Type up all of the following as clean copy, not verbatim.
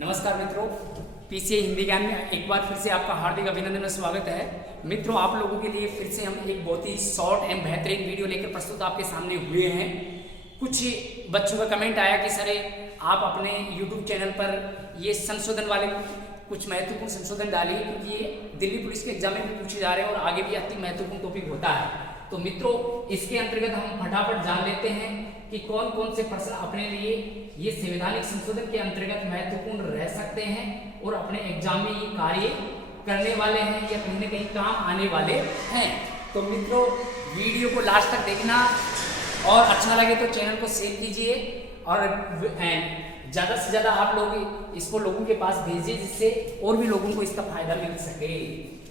नमस्कार मित्रों, पीसीए हिंदी ज्ञान में एक बार फिर से आपका हार्दिक अभिनंदन और स्वागत है। मित्रों, आप लोगों के लिए फिर से हम एक बहुत ही शॉर्ट एंड बेहतरीन वीडियो लेकर प्रस्तुत आपके सामने हुए हैं। कुछ बच्चों का कमेंट आया कि सर आप अपने YouTube चैनल पर ये संशोधन वाले कुछ महत्वपूर्ण संशोधन डालिए, क्योंकि ये दिल्ली पुलिस के एग्जाम में भी पूछे जा रहे हैं और आगे भी अति महत्वपूर्ण टॉपिक होता है। तो मित्रों, इसके अंतर्गत हम फटाफट जान लेते हैं कि कौन कौन से प्रश्न अपने लिए ये संवैधानिक संशोधन के अंतर्गत महत्वपूर्ण रह सकते हैं और अपने एग्जाम में ये कार्य करने वाले हैं या कहीं ना कहीं काम आने वाले हैं। तो मित्रों, वीडियो को लास्ट तक देखना और अच्छा लगे तो चैनल को शेयर कीजिए और ज़्यादा से ज़्यादा आप लोग इसको लोगों के पास भेजिए, जिससे और भी लोगों को इसका फायदा मिल सके।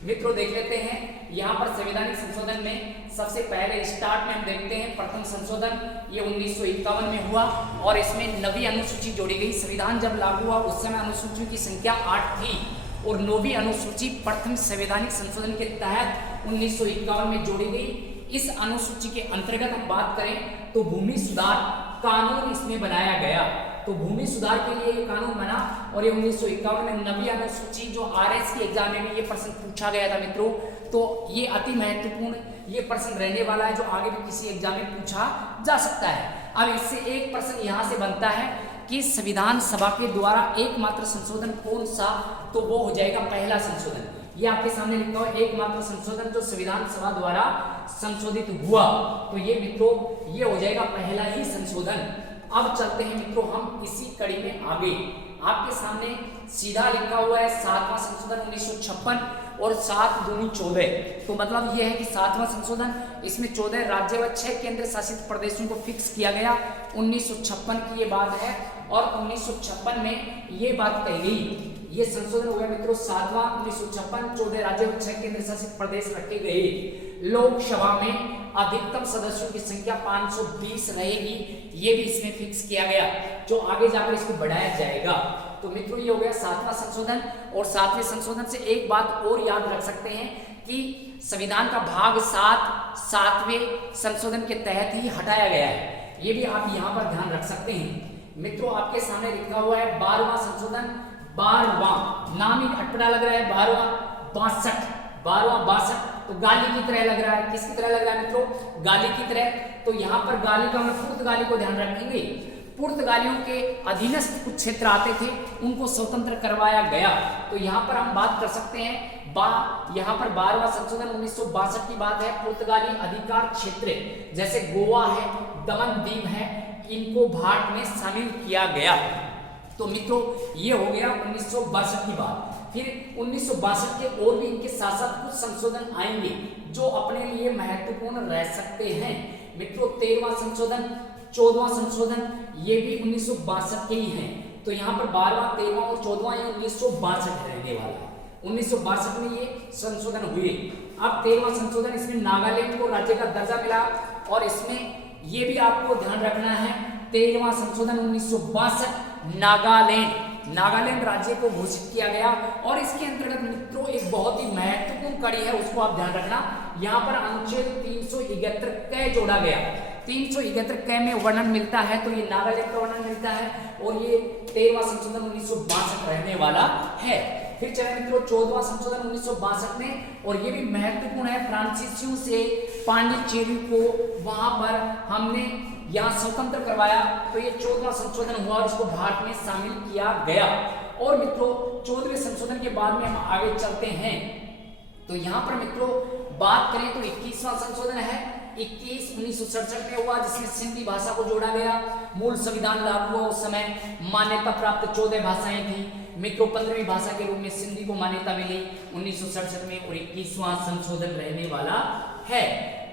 मित्रों, देख लेते हैं यहाँ पर संवैधानिक संशोधन में सबसे पहले स्टार्ट में हम देखते हैं प्रथम संशोधन। ये 1951 में हुआ और इसमें 9वीं अनुसूची जोड़ी गई। संविधान जब लागू हुआ उस समय अनुसूचियों की संख्या 8 थी और 9वीं अनुसूची प्रथम संवैधानिक संशोधन के तहत 1951 में जोड़ी गई। इस अनुसूची के अंतर्गत हम बात करें तो भूमि सुधार कानून इसमें बनाया गया। तो भूमि सुधार के लिए ये कानून बना और ये 1951 में 9वीं अनुसूची जो आरएस के एग्जाम में भी ये प्रश्न पूछा गया था मित्रों। तो ये अति महत्वपूर्ण ये प्रश्न रहने वाला है जो आगे भी किसी एग्जाम में पूछा जा सकता है। अब इससे एक प्रश्न यहाँ से बनता है कि संविधान सभा के द्वारा एकमात्र संशोधन कौन सा, तो वो हो जाएगा पहला संशोधन। ये आपके सामने लिखा हुआ एकमात्र संशोधन जो संविधान सभा द्वारा संशोधित हुआ, तो ये मित्रों ये हो जाएगा पहला ही संशोधन। अब चलते हैं मित्रों हम इसी कड़ी में आगे। आपके सामने सीधा लिखा हुआ है 7वां संशोधन 1956 और 7 दूनी 14। तो मतलब यह है कि 7वां संशोधन, इसमें 14 राज्य व 6 केंद्र शासित प्रदेशों को फिक्स किया गया। 1956 की ये बात है और 1956 में ये बात कही गई। ये संशोधन हो गया मित्रों 7वां 1956। 14 राज्य व 6 केंद्र शासित प्रदेश रखे गए। लोकसभा में अधिकतम सदस्यों की संख्या 520 रहेगी, ये भी इसमें फिक्स किया गया, जो आगे जाकर इसको बढ़ाया जाएगा। तो मित्रों ये हो गया 7वां संशोधन। और 7वें संशोधन से एक बात और याद रख सकते हैं कि संविधान का भाग 7 7वें संशोधन के तहत ही हटाया गया है। ये भी आप यहाँ पर ध्यान रख सकते हैं। मित्रों, आपके सामने लिखा हुआ है 12वां संशोधन। 12वां नाम ही अटपटा लग रहा है, 12वां 62। तो गाली की तरह लग रहा है। किसकी तरह लग रहा है मित्रों? गाली की तरह। तो यहाँ पर गाली का हम पुर्तगाली को ध्यान रखेंगे। पुर्तगालियों के अधीनस्थ कुछ क्षेत्र आते थे, उनको स्वतंत्र करवाया गया। तो यहाँ पर हम बात कर सकते हैं यहाँ पर 12वां संशोधन 1962 की बात है। पुर्तगाली अधिकार क्षेत्र जैसे गोवा है, दमन दीव है, इनको भारत में शामिल किया गया। तो मित्रों ये हो गया 1962 की बात। फिर 1962 के और भी इनके साथ साथ कुछ संशोधन आएंगे जो अपने लिए महत्वपूर्ण रह सकते हैं। मित्रों 13वां संशोधन, 14वां संशोधन ये भी 1962 के ही हैं। तो यहाँ पर 12वां 13वां और 14वां ये 1962 रहने वाला है। 1962 में ये संशोधन हुए। अब 13वां संशोधन, इसमें नागालैंड को राज्य का दर्जा मिला और इसमें ये भी आपको ध्यान रखना है 13वां संशोधन 1962 नागालैंड राज्य को घोषित किया गया। और इसके अंतर्गत मित्रों एक बहुत ही महत्वपूर्ण कड़ी है, उसको आप ध्यान रखना। यहाँ पर अनुच्छेद 371 क जोड़ा गया। 371 क में वर्णन मिलता है, तो ये नागालैंड का वर्णन मिलता है और ये 13वां संशोधन 1962 रहने वाला है। फिर चले मित्रों 14वां संशोधन 1962 में, और ये भी महत्वपूर्ण है। फ्रांसीसियों से पांडिचेरी को वहां पर हमने यहाँ स्वतंत्र करवाया, तो ये 14वां संशोधन हुआ और इसको भारत में शामिल किया गया। और मित्रों 14वें संशोधन के बाद में हम आगे चलते हैं। तो यहाँ पर मित्रों बात करें तो 21वां संशोधन है। 1967 में हुआ, जिसमें सिंधी भाषा को जोड़ा गया। मूल संविधान लागू हुआ उस समय मान्यता प्राप्त 14 भाषाएं थी। मित्रों 15वीं भाषा के रूप में सिंधी को मान्यता मिली 1967 में और 21वां संशोधन रहने वाला है।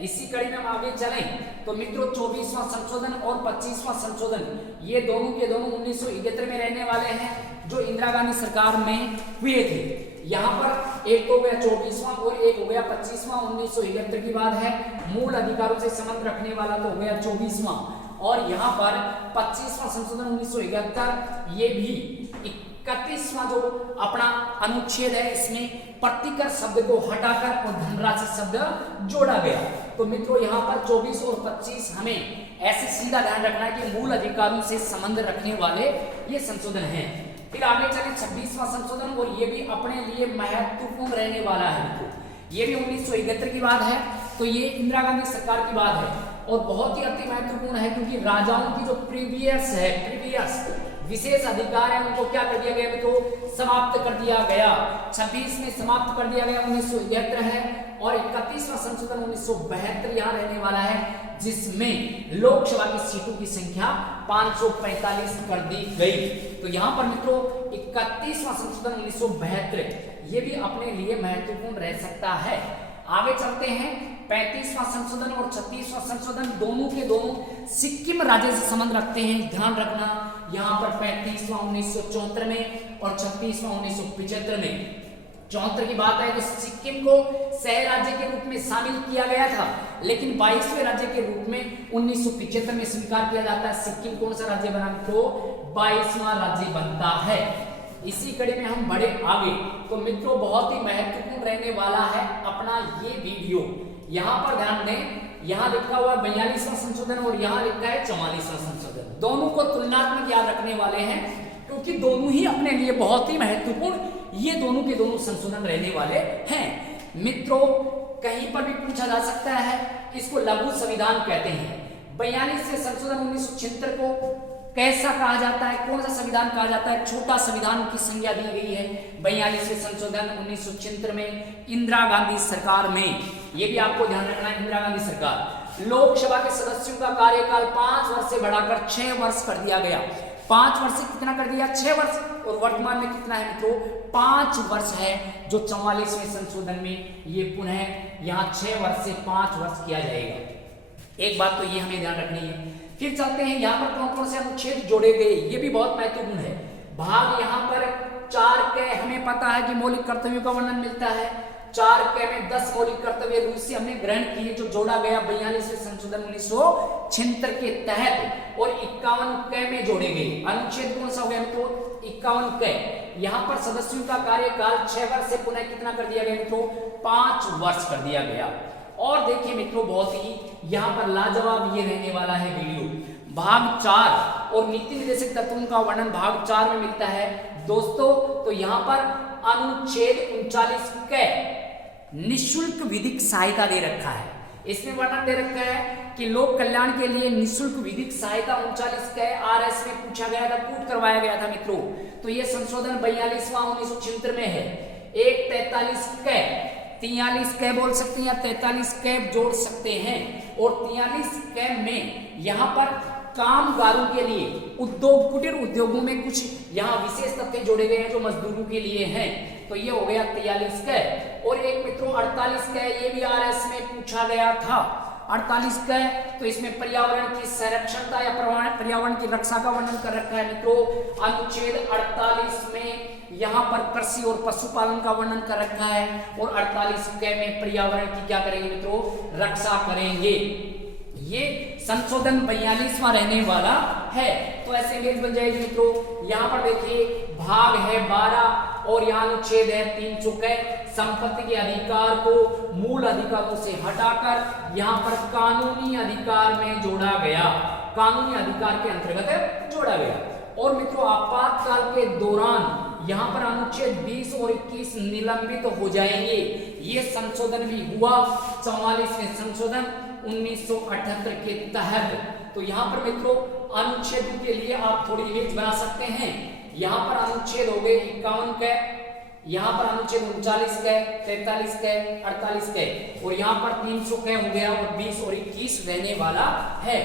इसी कड़ी में हम आगे चलें तो मित्रों 24वां संशोधन और 25वां संशोधन ये दोनों के दोनों 1971 में रहने वाले हैं, जो इंदिरा गांधी सरकार में हुए थे। यहाँ पर एक तो हो गया 24वां और एक हो गया 25वां। 1971 की बात है। मूल अधिकारों से संबंध रखने वाला तो हो गया 24वां। और यहाँ पर 25वां संशोधन 1971 ये भी 31वां जो अपना अनुच्छेद है, इसमें प्रतिकर शब्द को हटाकर और धनराशि शब्द जोड़ा गया। तो मित्रों यहाँ पर 24 और 25 हमें ऐसे सीधा ध्यान रखना है कि मूल अधिकारों से संबंध रखने वाले ये संशोधन हैं। फिर आगे चले 26वां संशोधन, और ये भी अपने लिए महत्वपूर्ण रहने वाला है मित्रों। ये भी 1971 की बात है, तो ये इंदिरा गांधी सरकार की बात है और बहुत ही अति महत्वपूर्ण है, क्योंकि राजाओं की जो प्रीवियस विशेष अधिकार है उनको क्या कर दिया गया मित्रों, समाप्त कर दिया गया। 26 में समाप्त कर दिया गया, 1971 है, और 31वां संशोधन 1972 यहाँ रहने वाला है, जिसमें लोकसभा की सीटों की संख्या 545 कर दी गई। तो यहाँ पर मित्रों 31वां संशोधन 1972 ये भी अपने लिए महत्वपूर्ण रह सकता है। आगे चलते हैं 35वां संशोधन और 36वां संशोधन, दोनों के दोनों सिक्किम राज्य से संबंध रखते हैं, ध्यान रखना। यहाँ पर 35वां 1974 में और 36वां 1975 में। 74 की बात है तो सिक्किम को सह राज्य के रूप में शामिल किया गया था, लेकिन 22वें राज्य के रूप में 1975 में स्वीकार किया जाता है। सिक्किम कौन सा राज्य बना तो 22वां राज्य बनता है। इसी कड़ी में हम बढ़े आगे, तो मित्रों बहुत ही महत्वपूर्ण रहने वाला है अपना ये वीडियो। यहाँ पर ध्यान दें, यहाँ लिखा हुआ 42वां संशोधन और यहाँ लिखा है 44वां संशोधन। दोनों को तुलनात्मक याद रखने वाले हैं, क्योंकि दोनों ही अपने लिए बहुत ही महत्वपूर्ण ये दोनों के दोनों संशोधन रहने वाले हैं। मित्रों कहीं पर भी पूछा जा सकता है, इसको लघु संविधान कहते हैं। 42वें संशोधन 1976 को कैसा कहा जाता है, कौन सा संविधान कहा जाता है, छोटा संविधान की संज्ञा दी गई है। 42वें संशोधन 1976 में इंदिरा गांधी सरकार में, ये भी आपको ध्यान रखना है, इंदिरा गांधी सरकार, लोकसभा के सदस्यों का कार्यकाल 5 वर्ष से बढ़ाकर 6 वर्ष कर दिया गया। 5 वर्ष से कितना कर दिया, 6 वर्ष, और वर्तमान में कितना है मित्रों 5 वर्ष है, जो 44वें संशोधन में ये पुनः यहाँ 6 वर्ष से 5 वर्ष किया जाएगा। एक बात तो ये हमें ध्यान रखनी है। फिर चलते हैं यहाँ पर कौन कौन से अनुच्छेद जोड़े गए, ये भी बहुत महत्वपूर्ण है। भाग यहाँ पर 4 के हमें पता है कि मौलिक कर्तव्यों का वर्णन मिलता है। 4 के में 10 मौलिक कर्तव्य रूस से हमने ग्रहण किए, जो जोड़ा गया 42वें संशोधन 1976 के तहत, और 51 के में जोड़े गए। अनुच्छेद कौन सा हो गया मित्रों 51 के। यहाँ पर सदस्यों का कार्यकाल 6 वर्ष से पुनः कितना कर दिया गया मित्रों 5 वर्ष कर दिया गया। और देखिए मित्रों बहुत ही यहाँ पर लाजवाब ये रहने वाला है वीडियो। भाग 4 और नीति निर्देशक तत्वों का वर्णन भाग 4 में मिलता है दोस्तों। तो यहाँ पर अनुच्छेद 39 के निःशुल्क विधिक सहायता दे रखा है। इसमें वर्णन दे रखा है कि लोक कल्याण के लिए निःशुल्क विधिक सहायता 39 के RS में पूछा गया था, कूट करवाया गया था मित्रों। तो ये संशोधन 42वां 1976 में है। एक 43 के 43 कै बोल सकते हैं या 43 कै जोड़ सकते हैं, और 43 कै में यहाँ पर कामगारों के लिए उद्योग कुटीर उद्योगों में कुछ यहाँ विशेष तथ्य जोड़े गए हैं जो मजदूरों के लिए हैं। तो ये हो गया 43 कै। और एक मित्रों 48 कै, ये भी RS में पूछा गया था। 48 कै तो इसमें पर्यावरण की संरक्षणता या पर्यावरण की रक्षा का वर्णन कर रखा है मित्रों। अनुच्छेद 48 में यहाँ पर कृषि और पशुपालन का वर्णन कर रखा है, और 48 कै में पर्यावरण की क्या करेंगे मित्रों रक्षा करेंगे। ये संशोधन 42वां रहने वाला है। तो ऐसे इमेज बन जाएगी मित्रों। यहाँ पर देखिए भाग है 12 और यहाँ अनुच्छेद है 300 संपत्ति के अधिकार को मूल अधिकारों से हटाकर यहाँ पर कानूनी अधिकार में जोड़ा गया, कानूनी अधिकार के अंतर्गत जोड़ा गया। और मित्रों आपातकाल के दौरान यहाँ पर अनुच्छेद 20 और 21 निलंबित हो जाएंगे। ये संशोधन भी हुआ 44वें संशोधन 1978 के तहत। तो यहाँ पर मित्रों अनुच्छेद के लिए आप थोड़ी इमेज बना सकते हैं। यहाँ पर अनुच्छेद हो गए 51 के, यहाँ पर अनुच्छेद 39 के, 43 के, 48 के, और यहाँ पर 300 के हो गया, और 20 और 21 रहने वाला है।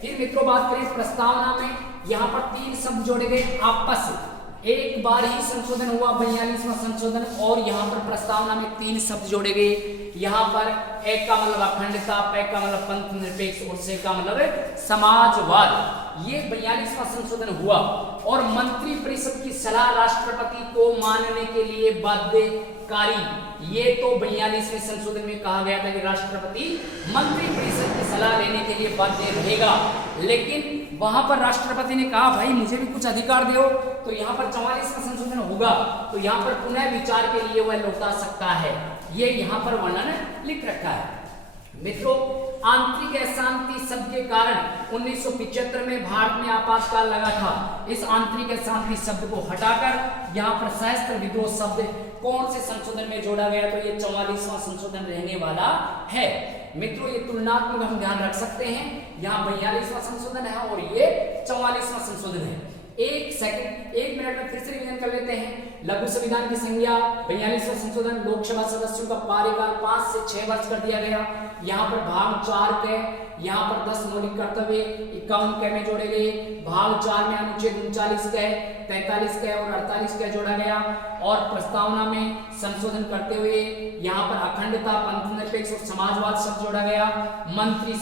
फिर मित्रों बात करें प्रस्तावना में, यहाँ पर 3 शब्द जोड़े गए आपस। एक बार ही संशोधन हुआ 42वां संशोधन, और यहाँ पर प्रस्तावना में 3 शब्द जोड़े गए। यहाँ पर एक का मतलब अखंडता, पे का मतलब पंथ निरपेक्ष, और से का मतलब समाजवाद। ये 42वां संशोधन हुआ, और मंत्री परिषद की सलाह राष्ट्रपति को मानने के लिए बाध्यकारी। ये तो 42वें संशोधन में कहा गया था कि राष्ट्रपति मंत्री परिषद की सलाह लेने के लिए बाध्य रहेगा, लेकिन वहां पर राष्ट्रपति ने कहा भाई मुझे भी कुछ अधिकार दो। तो यहाँ पर 44वां संशोधन होगा, तो यहाँ पर पुनः विचार के लिए वह लौटा सकता है। ये यहाँ पर वर्णन लिख रखा है मित्रों। आंतरिक अशांति शब्द के कारण 1975 में भारत में आपातकाल लगा था। इस आंतरिक अशांति शब्द को हटाकर यहाँ पर सशस्त्र विद्रोह शब्द कौन से संशोधन में जोड़ा गया? तो ये 44वां संशोधन रहने वाला है। मित्रों ये तुलनात्मक हम ध्यान रख सकते हैं, यहाँ 42वां संशोधन है और ये 44वां संशोधन है। एक मिनट में फिर से रिवीजन कर लेते हैं। लघु संविधान की संज्ञा 42वां संशोधन, लोकसभा सदस्यों का कार्यकाल 5 से 6 वर्ष कर दिया गया। यहाँ पर भाग 4 के यहाँ पर 10 मौलिक कर्तव्य 51 के में जोड़े गए। भाग 4 में अनुच्छेद 39 के 43 के और 48 के जोड़ा गया और प्रस्तावना में संशोधन करते हुए यहाँ पर अखंडता, पंथनिरपेक्ष और समाजवाद शब्द जोड़ा गया। मंत्री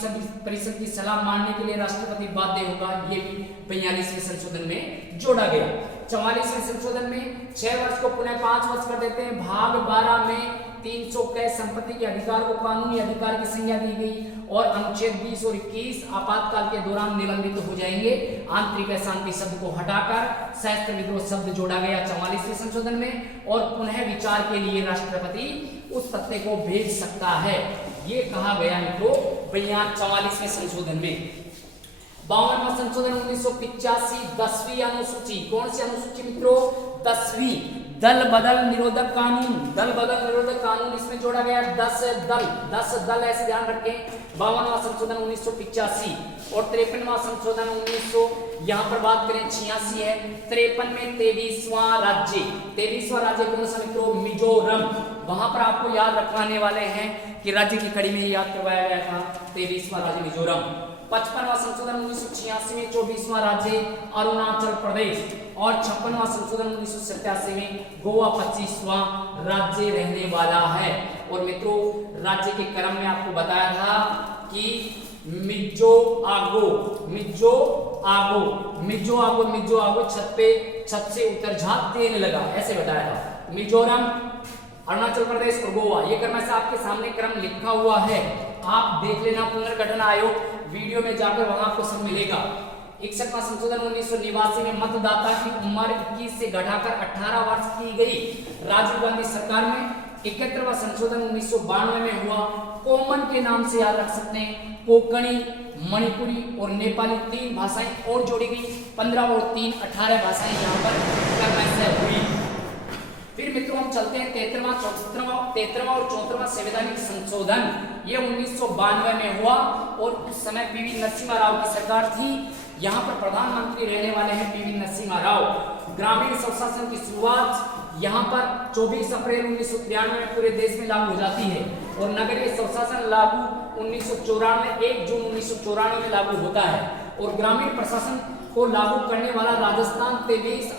परिषद की सलाह मानने के लिए राष्ट्रपति बाध्य होगा, ये भी 42वें संशोधन में जोड़ा गया। 44वें संशोधन में 6 वर्ष को पुनः 5 वर्ष कर देते हैं। भाग 12 में 300 के संपत्ति के अधिकार को कानूनी अधिकार की संज्ञा दी गई और अनुच्छेद 20 और 21 आपातकाल के दौरान निलंबित हो जाएंगे। आंतरिक अशांति शब्द को हटाकर सशस्त्र विद्रोह शब्द जोड़ा गया 44वें संशोधन में और पुनः विचार के लिए राष्ट्रपति उस तथ्य को भेज सकता है, ये कहा गया मित्रों 44वें संशोधन में। 52वां संशोधन 1985 10वीं अनुसूची, कौन सी अनुसूची मित्रों? 10वीं। दल बदल निरोधक कानून, दल बदल निरोधक कानून इसमें जोड़ा गया। 10 दल ऐसे ध्यान रखें। 52वां संशोधन 1985 और 53वां संशोधन 1900 यहाँ पर बात करें 86 है। 53 में 23वां राज्य कौन सा मित्रों? मिजोरम। वहां पर आपको याद रखवाने वाले हैं कि राज्य की कड़ी में याद करवाया गया था 23वां राज्य मिजोरम। 55वां संशोधन 1986 में 24वां राज्य अरुणाचल प्रदेश और 56वां संशोधन 1987 में गोवा 25वां राज्य रहने वाला है। और मित्रों राज्य के क्रम में आपको बताया था कि मिजो आगो छत से उतर झाग देने लगा, ऐसे बताया था। मिजोरम, अरुणाचल प्रदेश और गोवा, ये क्रम से आपके सामने क्रम लिखा हुआ है, आप देख लेना। पुनर्गठन आयोग वीडियो में जाकर वहां आपको सब मिलेगा। 61वां संशोधन 1989 में मतदाता की उम्र 21 से घटाकर 18 वर्ष की गई राजीव गांधी सरकार में। 71वां संशोधन 1992 में हुआ। कॉमन के नाम से याद रख सकते हैं, कोंकणी, मणिपुरी और नेपाली 3 भाषाएं और जोड़ी गई। 15 और 3 18 भाषाएं यहाँ पर क्रमशः हुई। फिर मित्रों हम चलते हैं 13वां और 14वां संवैधानिक संशोधन, ये 1992 में हुआ और उस समय पीवी नरसिम्हा राव की सरकार थी। यहाँ पर प्रधानमंत्री रहने वाले हैं पीवी नरसिम्हा राव। ग्रामीण स्वशासन की शुरुआत यहाँ पर 24 अप्रैल 1993 में पूरे देश में लागू हो जाती है और नगरीय स्वशासन लागू 1994 1 जून 1994 में लागू होता है और ग्रामीण प्रशासन को लागू करने वाला राजस्थान 23